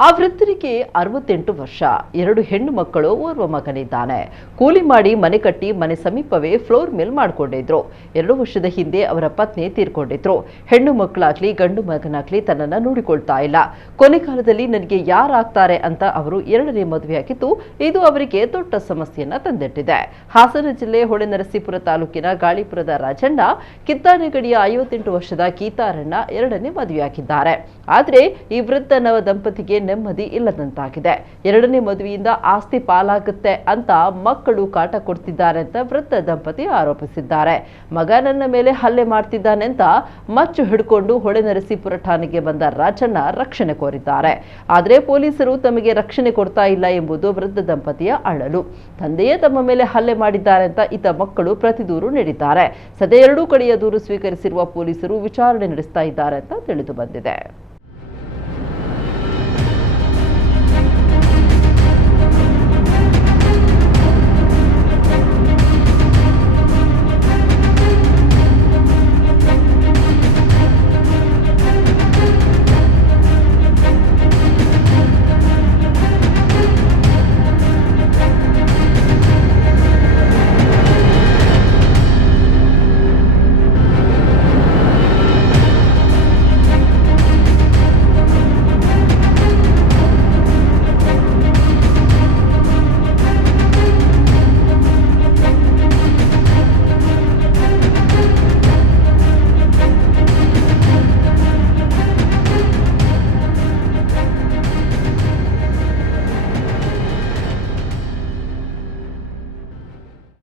ಆ ವೃದ್ಧರಿಗೆ 68 ವರ್ಷ, 2 ಹೆಣ್ಣು ಮಕ್ಕಳು, ಓರ್ವ ಮಗನಿದ್ದಾನೆ. ಕೂಲಿ ಮಾಡಿ ಮನೆ ಕಟ್ಟಿ ಮನೆ ಸಮೀಪವೇ ಫ್ಲೋರ್ ಮಿಲ್ ಮಾಡಿಕೊಂಡಿದ್ರು. 2 ವರ್ಷದ ಹಿಂದೆ ಅವರ ಪತ್ನಿ ತೀರ್ಕೊಂಡಿದ್ರು. ಹೆಣ್ಣು ಮಕ್ಕಳಾಗ್ಲಿ ಗಂಡು ಮಗನಾಗ್ಲಿ ತನ್ನನ್ನ ನೋಡಿಕೊಳ್ತಾ ಇಲ್ಲ. ಕೊನೆ ಕಾಲದಲ್ಲಿ ನನಗೆ ಯಾರಾಗ್ತಾರೆ ಅಂತ ಅವರು 2ನೇ ಮದುವೆಯಾಗಿದ್ದು, ಇದು ಅವರಿಗೆ ದೊಡ್ಡ ಸಮಸ್ಯೆಯನ್ನ ತಂದಿಟ್ಟಿದೆ. ಹಾಸನ ಜಿಲ್ಲೆ ಹೊಳೆನರಸೀಪುರ ತಾಲೂಕಿನ ಗಾಳಿಪುರದ ರಾಜಣ್ಣ ಕಿತ್ತಾನೆಗಡಿಯ 58 ವರ್ಷದ ಗೀತಾರಣ್ಣ 2ನೇ ಮದುವೆಯಾಗಿದ್ದಾರೆ. ಆದ್ರೆ ಈ ವೃದ್ಧ ನವ ದಂಪತಿಗೆ ನೆಮ್ಮದಿ ಇಲ್ಲದಂತಾಗಿದೆ. 2ನೇ ಮದುವೆಯಿಂದ ಆಸ್ತಿ ಪಾಲಾಗುತ್ತೆ ಅಂತ ಮಕ್ಕಳು ಕಾಟ ಕೊಡ್ತಿದ್ದಾರೆ ಅಂತ ವೃದ್ಧ ದಂಪತಿ ಆರೋಪಿಸಿದ್ದಾರೆ. ಮಗ ನನ್ನ ಮೇಲೆ ಹಲ್ಲೆ ಮಾಡ್ತಿದ್ದಾನೆ ಅಂತ ಮಚ್ಚು ಹಿಡ್ಕೊಂಡು ಹೊಳೆನರಸೀಪುರ ಠಾಣೆಗೆ ಬಂದ ರಾಜಣ್ಣ ರಕ್ಷಣೆ ಕೋರಿದ್ದಾರೆ. ಆದರೆ ಪೊಲೀಸರು ತಮಗೆ ರಕ್ಷಣೆ ಕೊಡ್ತಾ ಇಲ್ಲ ಎಂಬುದು ವೃದ್ಧ ದಂಪತಿಯ ಅಳಲು. ತಂದೆಯೇ ತಮ್ಮ ಮೇಲೆ ಹಲ್ಲೆ ಮಾಡಿದ್ದಾರೆ ಅಂತ ಇತ ಮಕ್ಕಳು ಪ್ರತಿದೂರು ನೀಡಿದ್ದಾರೆ. ಸದ್ಯ 2 ಕಡೆಯ ದೂರು ಸ್ವೀಕರಿಸಿರುವ ಪೊಲೀಸರು ವಿಚಾರಣೆ ನಡೆಸ್ತಾ ಇದ್ದಾರೆ ಅಂತ ತಿಳಿದು ಬಂದಿದೆ.